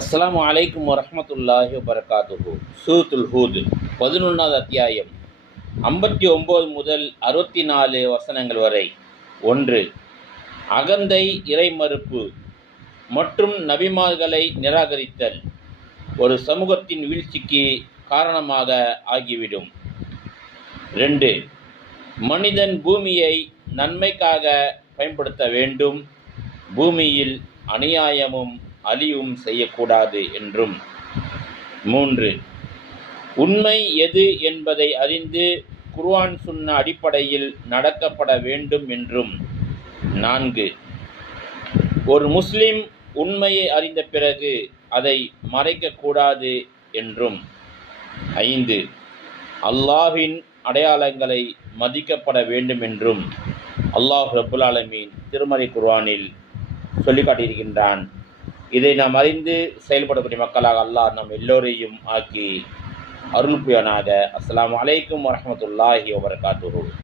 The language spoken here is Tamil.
அஸ்ஸலாமு அலைக்கும் வரஹ்மத்துல்லாஹி வபரகாத்துஹு. சூரத்துல் ஹூத் 11வது அத்தியாயம் 59 முதல் 64 வசனங்கள் வரை. 1. அகந்தை, இறைமறுப்பு மற்றும் நபிமார்களை நிராகரித்தல் ஒரு சமூகத்தின் வீழ்ச்சிக்கு காரணமாக ஆகிவிடும். 2. மனிதன் பூமியை நன்மைக்காக பயன்படுத்த வேண்டும், பூமியில் அநியாயமும் அழிவும் செய்யக்கூடாது என்றும். 3. உண்மை எது என்பதை அறிந்து குர்ஆன் சுன்னா அடிப்படையில் நடக்கப்பட வேண்டும் என்றும். 4. ஒரு முஸ்லிம் உண்மையை அறிந்த பிறகு அதை மறைக்கக்கூடாது என்றும். 5. அல்லாஹ்வின் அடையாளங்களை மதிக்கப்பட வேண்டும் என்றும் அல்லாஹ் ரப்புல் ஆலமீன் திருமறை குர்ஆனில் சொல்லி காட்டியிருக்கின்றான். இதை நாம் அறிந்து செயல்படக்கூடிய மக்களாக அல்லாஹ் நம் எல்லோரையும் ஆக்கி அருள் புரிவானாக. அஸ்ஸலாமு அலைக்கும் வரஹ்மத்துல்லாஹி வபரகாத்துஹு.